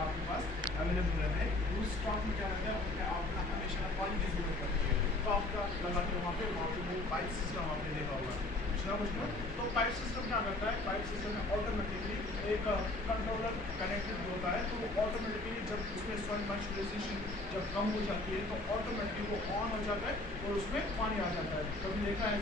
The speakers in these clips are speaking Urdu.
آپ کے پاس اویلیبل رہتا ہے. اس اسٹاک میں کیا رہتا ہے کہ آپ نے ہمیشہ پانی کی ضرورت پڑتی ہے, تو آپ کا لگا کے وہاں پہ وہ پائپ سسٹم آپ نے دیکھا ہوگا. تو پائپ سسٹم کیا کرتا ہے, پائپ سسٹم میں آٹومیٹکلی ایک کنٹرولر کنیکٹڈ ہوتا ہے, تو وہ آٹومیٹکلی جب اس میں سوائل مائسچرائزیشن جب کم ہو جاتی ہے تو آٹومیٹکلی وہ آن ہو جاتا ہے اور اس میں پانی آ جاتا ہے. کبھی دیکھا ہے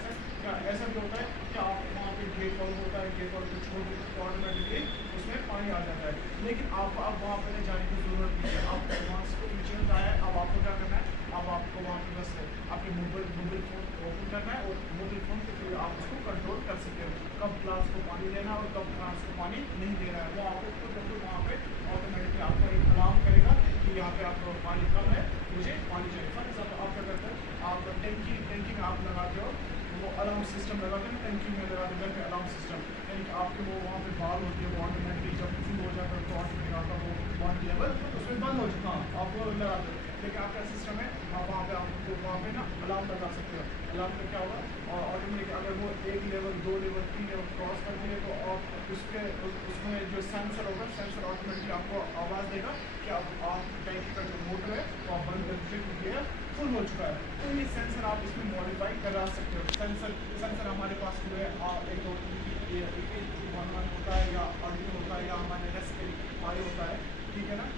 ایسا بھی ہوتا ہے کہ آپ وہاں پہ گیٹ والا ہوتا ہے, گیٹ والے کو چھوڑ دو تو آٹومیٹکلی اس میں پانی آ جاتا ہے. لیکن آپ کو اب وہاں پہ جانے کی ضرورت نہیں ہے, آپ وہاں سے نیچے آیا ہے, اب آپ کو کیا کرنا ہے, اب آپ کو وہاں پہ بس اپنے موبائل فون اوپن کرنا ہے اور موبائل فون کے تھرو آپ اس کو کنٹرول کر سکتے ہو کب پلانٹس کو پانی دینا ہے اور کب پلانٹس کو پانی نہیں دینا ہے. وہ آپ کو خود بخود وہاں پہ آٹومیٹکلی آپ کو ایک الارم کرے گا کہ یہاں پہ آپ کو پانی کم ہے, مجھے پانی چاہیے. فار ایگزامپل آپ کیا کرتے ہیں, آپ ٹینکی میں آپ لگاتے ہو, وہ الارم سسٹم لگاتے ہیں, ٹینکی میں لگاتے ہیں الارم سسٹم, یعنی کہ آپ کے وہ وہاں پہ بال ہوتی ہے, وہ آٹومیٹکلی جب فل ہو جاتا ہے تو آٹومیٹک آپ کا وہ واٹر لیول اس میں بند ہو چکا, آپ وہ لگاتے ہو. لیکن آپ کا سسٹم ہے, آپ وہاں پہ آپ کو وہاں پہ نا الارم لگا سکتے ہو. الارم میں کیا ہوگا, اور آٹومیٹک اگر وہ 1 لیول 2 لیول 3 لیول کراس کرتی ہے تو آپ اس میں جو سینسر ہوگا, سینسر آٹومیٹکلی آپ کو آواز دے گا کہ اب آپ ٹینکی کا جو موٹر ہے وہ آپ بند کر دیجیے کیونکہ یہ فل ہو چکا ہے. تو یہ سینسر آپ اس میں ماڈیفائی کرا سکتے ہو. سینسر ہمارے پاس ہوئے ایک تو ون ہوتا ہے یا آرڈینو ہوتا ہے یا ہمارے ریسپیری پائی ہوتا ہے, ٹھیک ہے نا,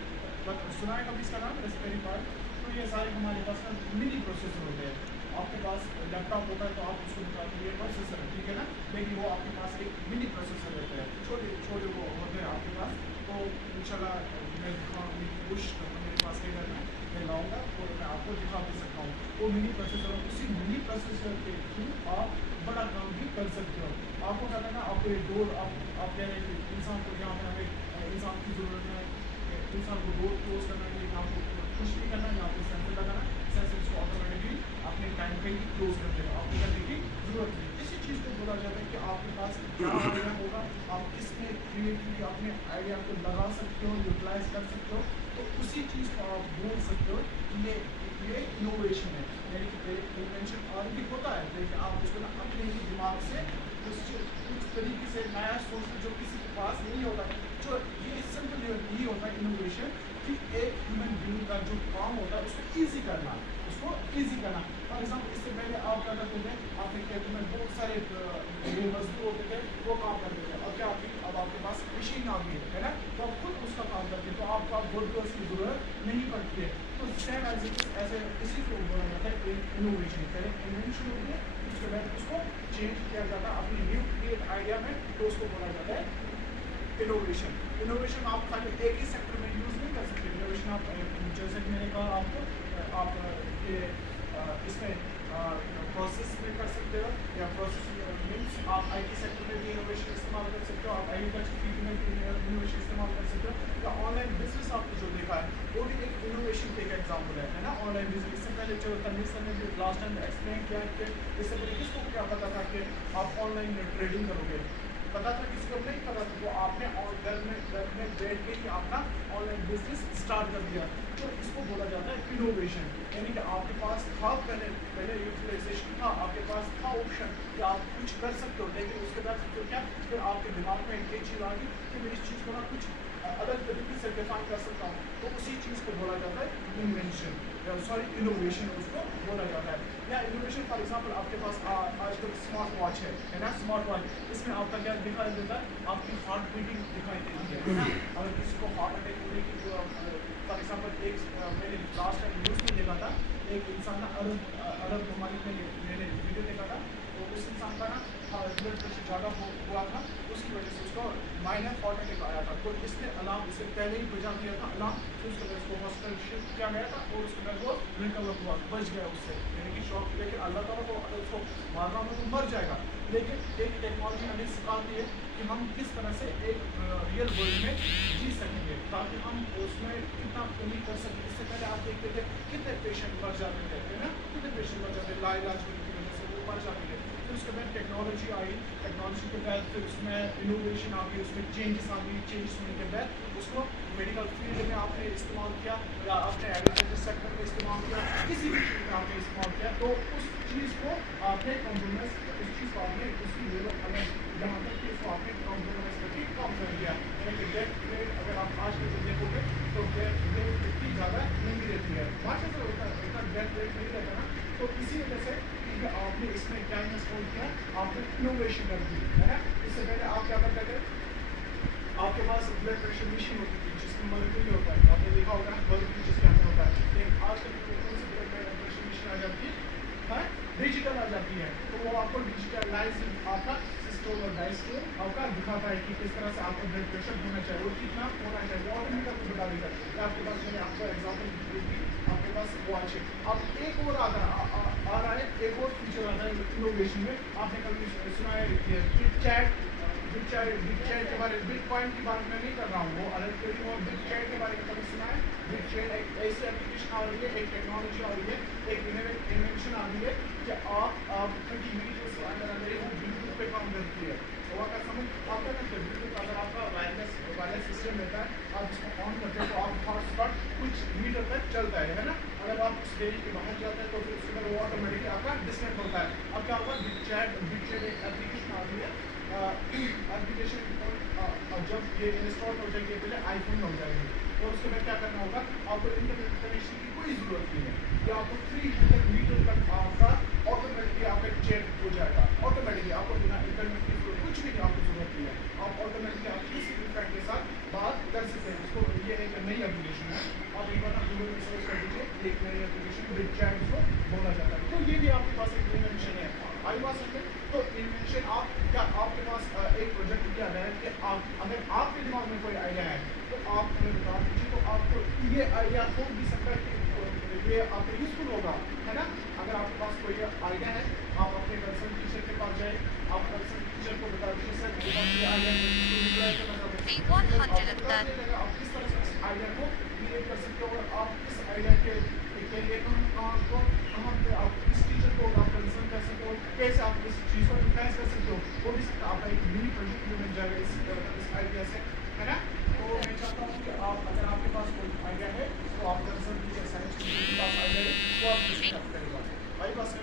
سنا ہے کبھی اس کا نام ریسپیری پائی. تو یہ سارے ہمارے پاس نا منی پروسیسر ہوتے ہیں. آپ کے پاس لیپ ٹاپ ہوتا ہے تو آپ اس کو بتاتے ہیں یہ پروسیسر ہے, ٹھیک ہے نا, لیکن وہ آپ کے پاس ایک منی پروسیسر رہتا ہے, چھوٹے چھوٹے وہ ہوتے ہیں آپ کے پاس. تو انشاءاللہ میں دکھاؤں گی, کوشش کروں گا میرے پاس کے گھر میں لاؤں گا اور میں آپ کو دکھا بھی سکتا ہوں. وہ منی پروسیسر, اسی منی پروسیسر کے تھرو آپ بڑا کام بھی کر سکتے ہو. آپ کو کیا کرنا ہے, آپ کو ایک ڈور آپ کہہ رہے ہیں کہ انسان کو یہاں پہ ہمیں انسان کی ضرورت ہے, انسان کو ڈور کلوز کرنا ہے, لیکن آپ کو کچھ نہیں کرنا ہے, یہاں پہ سینسر لگانا ہے, سینسر اس کو آٹومیٹکلی اپنے ٹائم پہ ہی کلوز کر دے گا, آپ کو کرنے کی ضرورت نہیں. اسی چیز کو بولا جاتا ہے کہ آپ کے پاس کیا آئیڈیا ہوگا, آپ کس میں کریٹیوٹی اپنے آئیڈیا کو لگا سکتے ہو, یوٹیلائز کر سکتے ہو, تو اسی چیز کو آپ بول سکتے ہو کہ یہ انوویشن ہے. یعنی کہ پہلے انوینشن آلریڈی ہوتا ہے, لیکن آپ اس کو نا اپنے ہی دماغ سے کچھ طریقے سے نیا سوچنا جو کسی کے پاس نہیں ہوتا. جو یہ سمپل یہی ہوتا ہے انوویشن, کہ ایک ہیومن بینگ کا جو کام ہوتا ہے اس کو ایزی کرنا, اس کو ایزی کرنا. فار ایگزامپل اس سے پہلے آپ کیا کرتے تھے, آپ کے کھیتوں میں بہت سارے مزدور ہوتے تھے, وہ کام کرتے تھے. اب کیا اب آپ کے پاس مشین آ گئی ہے نا, تو آپ خود اس کا کام کرتے ہیں, تو آپ کو اب ورکرس کی ضرورت نہیں پڑتی ہے. تو سیم ایز اٹ از, ایسے اسی کو بولا جاتا ہے انوویشن. پہلے انوینشن ہوتی ہے, اس کے بعد اس کو چینج کیا جاتا ہے اپنی نیو کریٹ آئیڈیا میں, تو اس کو بولا جاتا ہے انوویشن. انوویشن آپ خالی ایک ہی سیکٹر میں یوز نہیں کر سکتے. انوویشن آپ جیسے کہ میں نے کہا آپ کو, آپ یہ اس میں پروسیس میں کر سکتے ہو, یا پروسیس مینس آپ آئی ٹی سیکٹر میں بھی انوویشن استعمال کر سکتے ہو, آپ ایگریکلچر فیلڈ میں بھی انوویشن استعمال کر سکتے ہو, یا آن لائن بزنس آپ نے جو دیکھا ہے وہ بھی ایک انوویشن کے ایک ایگزامپل ہے نا. آن لائن بزنس, اس سے پہلے جو تنویر سر نے بھی لاسٹ ٹائم ایکسپلین کیا کہ اس سے پہلے کس کو کیا پتا تھا کہ آپ آن لائن ٹریڈنگ کرو گے, پتا تھا کسی کو نہیں پتا تھا. تو آپ نے گھر میں بیٹھ کے ہی اپنا آن لائن بزنس اسٹارٹ کر دیا. تو اس کو بولا جاتا ہے انوویشن. یعنی کہ آپ کے پاس تھا پہلے یوٹیلائزیشن تھا, آپ کے پاس تھا آپشن کہ آپ کچھ کر سکتے ہو, لیکن اس کے بعد پھر کیا, پھر آپ کے دماغ میں ایک چیز آ گئی کہ میں اس چیز کو نا کچھ الگ طریقے سے ڈیفائن کر سکتا ہوں. تو اسی چیز کو بولا جاتا ہے انوینشن, انوویشن اس کو بولا جاتا ہے. یا انوویشن فار ایگزامپل آپ کے پاس آج کل اسمارٹ واچ ہے نا, اسمارٹ واچ, اس میں آپ کا کیا دکھائی دیتا ہے, آپ کی ہارٹ بیٹنگ دکھائی دیتی ہے نا. اگر کسی کو ہارٹ اٹیک ہونے کی فار ایگزامپل ایک میں نے لاسٹ ٹائم نیوز میں دیکھا تھا, ایک انسان نا عرب ممالک میں میں نے ویڈیو دیکھا تھا, تو اس انسان کا نا بلڈ پریشر زیادہ ہوا تھا, اس کی وجہ سے اس کو مائنر ہارٹ اٹیک آیا تھا. تو اس نے الارم اس سے پہلے ہی بجا دیا تھا الارم, پھر اس کے بعد اس کو ہاسپٹل شفٹ کیا گیا تھا, اور اس کے بعد وہ ریکور ہوا, بچ گیا اس سے, یعنی کہ شوق. لیکن اللہ تعالیٰ کو اگر اس کو مارنا ہوگا تو مر جائے گا. لیکن ایک ٹیکنالوجی ہمیں سکھاتی ہے کہ ہم کس طرح سے ایک ریئل ورلڈ میں جی سکیں گے, تاکہ ہم اس میں کتنا کمی کر سکیں. اس سے پہلے آپ دیکھتے تھے کتنے پیشنٹ مر جاتے تھے, ہے نا, کتنے پیشنٹ مر جاتے, لا علاج ہونے کی وجہ سے وہ مر جاتے تھے. پھر اس کے بعد ٹیکنالوجی آئی, ٹیکنالوجی کے بعد پھر اس میں انوویشن آ گئی, اس میں چینجز آ گئی, چینجز ہونے کے بعد اس کو میڈیکل فیلڈ میں آپ نے استعمال کیا, یا آپ نے ایگریکلچر سیکٹر میں استعمال کیا, کسی بھی چیز میں آپ نے استعمال کیا, تو اس چیز کو آپ نے کمپرومائز, اس چیز کو آپ نے اسی لیول اگر یہاں تک کہ اس کو آپ نے کمپرومائز کر کے کم کر دیا. یعنی کہ ڈیتھ ریٹ اگر آپ آج کے دن دیکھو گے تو انوویشن کرتی ہے نا. اس سے پہلے آپ کیا کرتے تھے, آپ کے پاس بلڈ پریشر مشین ہوتی تھی جس میں مرکری ہوتا ہے, آپ نے دیکھا ہوگا مرکری جس کے اندر ہوتا ہے, لیکن آج کل کون سی بلڈ پریشر مشین آ جاتی ہے, ڈیجیٹل آ جاتی ہے, تو وہ آپ کو ڈیجیٹلائز آپ کا سسٹم اور ڈائسٹول آپ کا دکھاتا ہے کہ کس طرح سے آپ کا بلڈ پریشر ہونا چاہیے اور کتنا ہونا چاہیے, وہ آٹومیٹک بتا دے گا. آپ کے پاس میں نے آپ کو ایگزامپل دی تھی, آپ کے پاس واچ ہے. اب ایک اور آ رہا ہے, ایک اور فیچر آتا ہے انوویشن میں. آپ نے کبھی سنا ہے بٹ چیٹ, بٹ چیٹ کے بارے میں, بٹ کوائن کی بات میں نہیں کر رہا ہوں, وہ الگ کر رہی ہوں. بٹ چیٹ کے بارے میں کبھی سنا ہے؟ بٹ چیٹ ایک ایسی اپلیکیشن آ رہی ہے, ایک ٹیکنالوجی آ رہی ہے, ایک انویشن آ رہی ہے کہ آپ 30 ویڈیوز کے اندر اندر وہ بلوٹوتھ پہ کام کرتی ہے. وہ کا سمجھ آپ کیا کرتے ہیں, بلوٹوتھ اگر آپ کا وائرلیس سسٹم رہتا ہے, آپ اس کو آن کرتے ہیں تو آپ ہاٹ اسپاٹ کچھ میٹر تک چلتا ہے نا. اگر آپ اس ڈیج کے باہر جاتے ہیں تو پھر اس کے بعد وہ آٹومیٹکلی آپ کا ڈسکنیکٹ ہوتا ہے. اب کیا ہوگا, بٹ چیٹ ایک اپلیکیشن آ رہی ہے, اپلیکیشن جب یہ انسٹال ہو جائے گی پہلے آئی فون میں ہو جائے گی, اور اس کے بعد کیا کرنا ہوگا, آپ کو انٹرنیٹ کنیکشن کی کوئی ضرورت نہیں ہے. یہ آپ کو 300 میٹر تک آپ کا آٹومیٹکلی آپ کا چیٹ ہو جائے گا. آٹومیٹکلی آپ کو بنا انٹرنیٹ کی ضرورت کچھ بھی آپ کو ضرورت نہیں ہے, آپ آٹومیٹکلی آپ کسی بھی فرینڈ کے ساتھ بات کر سکتے ہیں. اس کو یہ ایک نئی اپلیکیشن ہے, آپ ایک بار گوگل میں سرچ کر دیجیے, ایک نئی اپلیکیشن بٹ چیٹ کو بولا جاتا ہے. تو یہ بھی آپ کے پاس ایک انوینشن ہے. آئی بات سمجھے, تو انوینشن آپ کیا, آپ کے پاس ایک پروجیکٹ کیا گیا ہے کہ اگر آپ کے دماغ میں کوئی آئیڈیا ہے تو آپ ہمیں بتا دیجیے, تو آپ کو یہ آئیڈیا ہو بھی سکتا ہے کہ یہ آپ کو یوزفل ہوگا, ہے نا. اگر آپ کے پاس کوئی آئیڈیا ہے, آپ اپنے کنسرن ٹیچر کے پاس جائیں, آپ کنسرن ٹیچر کو بتا دیجیے سر میرے پاس یہ آئیڈیا ہے, آپ کو بتا دیا جائے گا آپ کس طرح سے اس آئیڈیا کو کریٹ کر سکتے ہو, اور آپ اس آئیڈیا کے لیے کہاں پہ آپ کس ٹیچر کو آپ کنسرن کر سکتے ہو, کیسے آپ اس چیز کو انفلوئنس کر سکتے ہو, وہ بھی سکتا آپ کا ایک منی پروجیکٹ بھی بن جائے گا اس آئیڈیا سے, ہے نا. تو میں چاہتا ہوں کہ آپ اگر آپ کے پاس کوئی آئیڈیا ہے تو آپ کنسرن ٹیچر سائنس ٹیچر کے پاس آئیڈیا ہے تو آپ اس میں کرے گا. بھائی بس